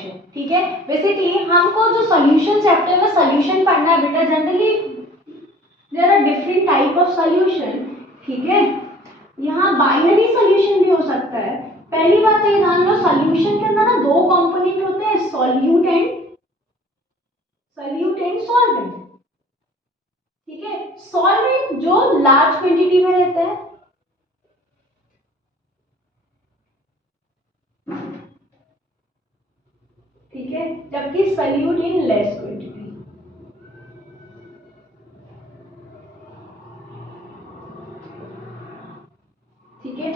Solution. ठीक है, basically हमको जो सॉल्यूशन चैप्टर में सॉल्यूशन पढ़ना है बेटा, generally there are different type of solution. ठीक है, यहाँ बाइनरी सॉल्यूशन भी हो सकता है। पहली बात ये जान लो, सॉल्यूशन के अंदर ना दो कंपोनेंट होते हैं, सॉल्यूट एंड सॉल्वेंट। ठीक है, सॉल्वेंट जो लार्ज क्वांटिटी में रहता है, ठीक है, जबकि सॉल्यूट इन लेस क्वांटिटी। ठीक है,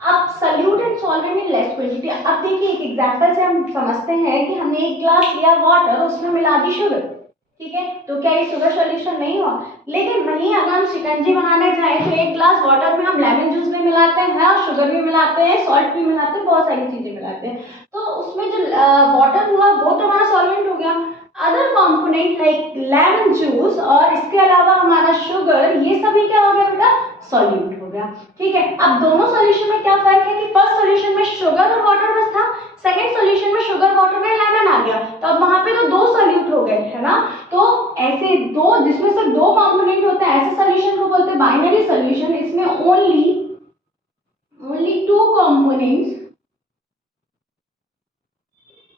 अब solute and solvent in less quantity. अब देखिए एक एग्जांपल से हम समझते हैं कि हमने एक ग्लास लिया वाटर, उसमें मिला दी शुगर। ठीक है, तो क्या ये शुगर सॉल्यूशन नहीं हुआ? लेकिन वहीं अगर हम शिकंजी बनाने जाएं तो एक ग्लास वाटर में हम लेमन जूस भी मिलाते हैं और शुगर भी मिलाते हैं, सॉल्ट भी मिलाते हैं, बहुत सारी चीजें मिलाते हैं, तो उसमें जो वाटर हुआ वो तो हमारा सॉल्वेंट हो गया। Other component like lemon juice और इसके अलावा हमारा शुगर, ये सभी क्या हो गया बेटा? सॉल्यूट हो गया। ठीक है, अब दोनों सॉल्यूशन में क्या फर्क है कि फर्स्ट सॉल्यूशन में शुगर और वाटर बस था, सेकंड सॉल्यूशन में शुगर वाटर में लेमन आ गया, तो अब वहां पे तो दो सॉल्यूट हो गए, है ना। तो ऐसे दो, जिसमें से दो कंपोनेंट होते हैं, ऐसे सॉल्यूशन को बोलते हैं बाइनरी सॉल्यूशन। इसमें only two components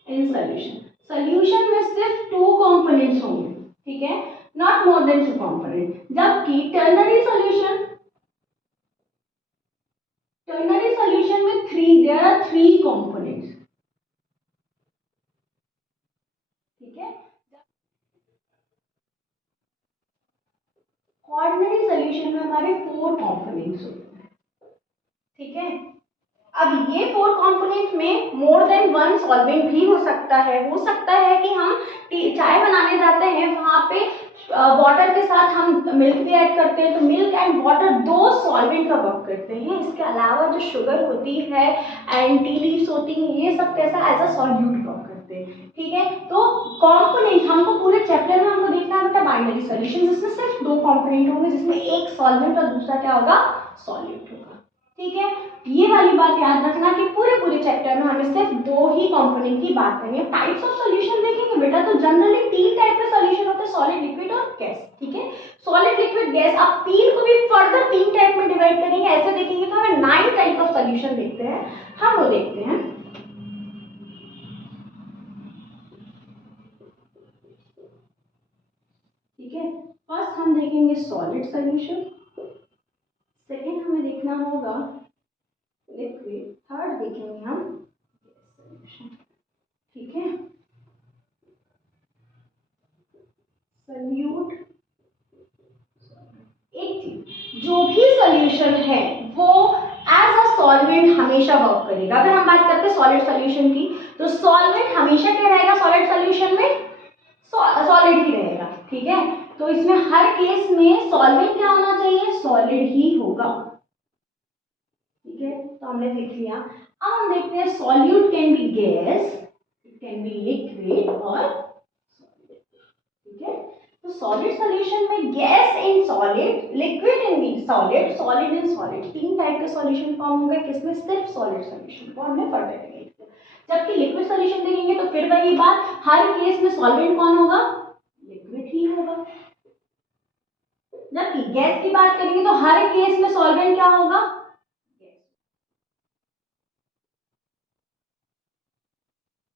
in solution. Solution में सिर्फ टू कंपोनेंट्स होंगे, ठीक है, not more than two component. जबकि टर्नरी सॉल्यूशन में देयर आर थ्री कंपोनेंट्स। ठीक है, ऑर्डिनरी सॉल्यूशन में हमारे फोर कंपोनेंट्स होते हैं। ठीक है, अब ये फोर कंपोनेंट में मोर देन वन सॉल्वेंट भी हो सकता है। हो सकता है कि हम चाय बनाने जाते हैं, वहां पे वाटर के साथ हम मिल्क भी ऐड करते हैं, तो मिल्क एंड वाटर दो सॉल्वेंट का वर्क करते हैं। इसके अलावा जो शुगर होती है एंड टी लीव्स होती हैं, ये सब कैसा एज अ सॉल्यूट वर्क करते हैं। ठीक है, तो कंपोनेंट हमको पूरे चैप्टर में हमको देखना है बेटा बाइनरी सॉल्यूशन, जिसमें सिर्फ दो कंपोनेंट होंगे, जिसमें एक सॉल्वेंट और दूसरा क्या होगा? सॉल्यूट होगा। ठीक है, ये वाली बात याद रखना कि पूरे चैप्टर में हमें सिर्फ दो ही कंपोनेंट की बात करनी है। टाइप्स ऑफ सॉल्यूशन देखेंगे बेटा, तो जनरली तीन टाइप के सॉल्यूशन होते हैं, सॉलिड, लिक्विड और गैस। ठीक है, सॉलिड, लिक्विड, गैस। अब तीन को भी फर्दर तीन टाइप में डिवाइड करेंगे, ऐसे देखेंगे तो हमें 9 टाइप ऑफ सॉल्यूशन देखते हैं। हम वो देखते हैं। ठीक है, फर्स्ट हम देखेंगे सॉलिड सॉल्यूशन, सेकेंड हमें देखना होगा लिक्विड, थर्ड देखेंगे हम गैस सॉल्यूशन। ठीक है, सॉल्यूट। एक चीज, जो भी सॉल्यूशन है वो एज अ सॉल्वेंट हमेशा वर्क करेगा। अगर हम बात करते हैं सॉलिड सॉल्यूशन की, तो सॉल्वेंट हमेशा क्या रहेगा? सॉलिड सॉल्यूशन में सॉलिड ही रहेगा। ठीक है, तो इसमें हर केस में सॉल्वेंट क्या होना चाहिए? सॉलिड ही होगा। ठीक है, तो हमने देख लिया। अब हम देखते हैं solute can be gas, it can be liquid और सॉलिड। ठीक है, तो सॉलिड सॉल्यूशन में gas in solid, liquid in solid, solid in solid, तीन टाइप के सॉल्यूशन फॉर्म होंगे। किसमें? सिर्फ सॉलिड सॉल्यूशन को हमने फर्दर देखेंगे। जबकि लिक्विड सॉल्यूशन देखेंगे तो फिर वही बात, हर केस में सॉल्वेंट कौन होगा? लिक्विड ही होगा। जबकि गैस की बात करेंगे तो हर केस में सॉल्वेंट क्या होगा? गैस।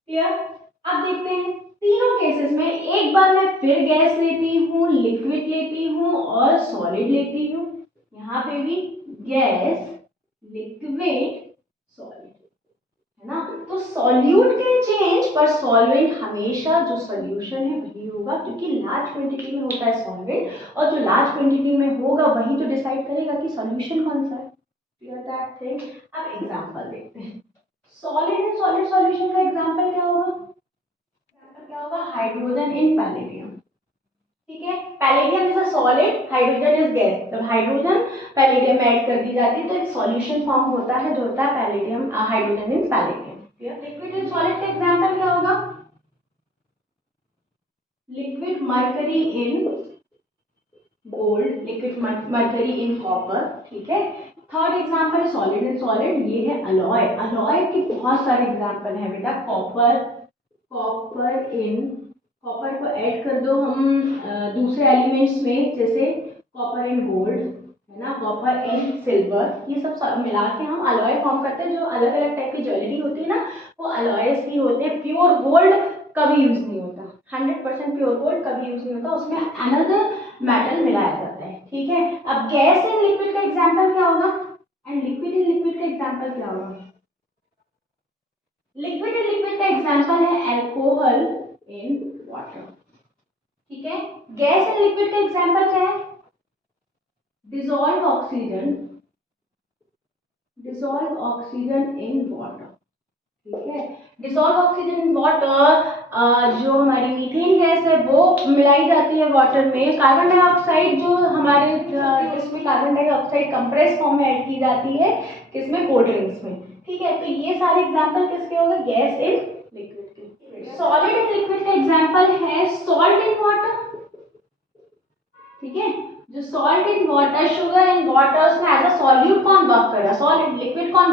क्लियर? अब देखते हैं तीनों केसेस में, एक बार मैं फिर गैस लेती हूँ, लिक्विड लेती हूँ और सॉलिड लेती हूँ। यहाँ पे भी गैस, लिक्विड, सॉलिड, है ना। तो सॉल्यूट कैन चेंज पर सॉल्वेंट हमेशा जो सॉल्यूशन है वही होगा, क्योंकि लार्ज क्वांटिटी में होता है सॉल्वेंट, और जो लार्ज क्वांटिटी में होगा वही तो डिसाइड करेगा कि सॉल्यूशन कौन सा है। Clear that thing? अब एग्जांपल देखते हैं। सॉलिड एंड सॉलिड सॉल्यूशन का एग्जांपल क्या होगा? एग्जांपल क्या होगा? Hydrogen in palladium. ठीक है, palladium is a solid, hydrogen is gas. जब हाइड्रोजन पैलेडियम में ऐड कर दी जाती है तो एक सॉल्यूशन फॉर्म होता है, जो होता है palladium, hydrogen in palladium. Liquid in solid का एग्जांपल क्या होगा? Liquid mercury in gold, liquid mercury in copper. ठीक है, थर्ड एग्जांपल है सॉलिड इन सॉलिड, ये है अलॉय। अलॉय के बहुत सारे एग्जांपल है बेटा, कॉपर, कॉपर को ऐड कर दो हम दूसरे एलिमेंट्स में, जैसे कॉपर एंड गोल्ड है ना, कॉपर एंड सिल्वर, ये सब मिला के हम अलॉय फॉर्म करते हैं। जो अलग अलग टाइप की ज्वेलरी होती है ना, वो अलॉयस भी होते हैं। प्योर गोल्ड कभी यूज नहीं होता, 100% प्योर गोल्ड कभी यूज नहीं होता, उसमें अनदर मेटल मिलाया जाता है। ठीक है, अब गैस एंड लिक्विड का एग्जाम्पल क्या होगा, एंड लिक्विड एंड लिक्विड का एग्जाम्पल क्या होगा? लिक्विड एंड लिक्विड का एग्जाम्पल है अल्कोहल इन वाटर। ठीक है, गैस एंड लिक्विड का एग्जाम्पल क्या है? Dissolve oxygen in water. ठीक है, डिसॉल्व ऑक्सीजन इन वाटर, जो हमारी मीथेन गैस है वो मिलाई जाती है वाटर में। कार्बन डाइऑक्साइड जो हमारे इसमें कार्बन डाइऑक्साइड कंप्रेस फॉर्म में ऐड की जाती है, किसमें? कोल्ड ड्रिंक्स में। ठीक है, तो ये सारे एग्जांपल किसके हो गए? गैस इन लिक्विड के। सॉलिड इन लिक्विड का एग्जांपल है सॉल्ट इन वाटर। ठीक है, जो salt in water, sugar in water, उसमें एज अ सॉल्यूट कौन वर्क कर रहा है? सॉलिड। लिक्विड कौन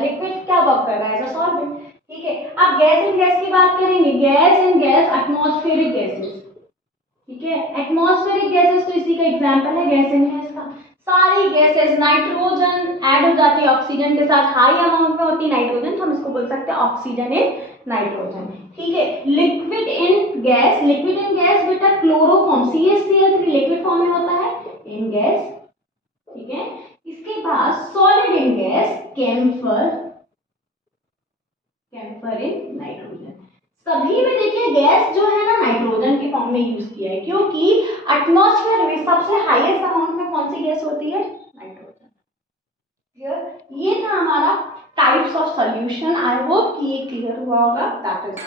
लिक्विड क्या वर्क कर रहा है? As a solvent. ठीक है, अब गैस इन गैस की बात करेंगे। Gas in gas atmospheric gases. ठीक है, एटमॉस्फेरिक गैसेस तो इसी का एग्जांपल है गैस इन गैस का। सारी गैसेस, नाइट्रोजन ऐड हो जाती है ऑक्सीजन के साथ, हाई अमाउंट में होती है नाइट्रोजन, तो हम इसको बोल सकते हैं ऑक्सीजन इन नाइट्रोजन। ठीक है, liquid in gas, liquid in gas बेटा क्लोरोफॉर्म CH3 लिक्विड फॉर्म में होता है इन गैस। ठीक है, इसके बाद solid in gas camphor in nitrogen. सभी में देखिए गैस जो है ना नाइट्रोजन के फॉर्म में यूज किया है, क्योंकि एटमॉस्फेयर में सबसे हाईएस्ट अमाउंट में कौन सी गैस होती है? नाइट्रोजन। क्लियर? ये था हमारा types of solution. I hope कि ये क्लियर हुआ होगा। That is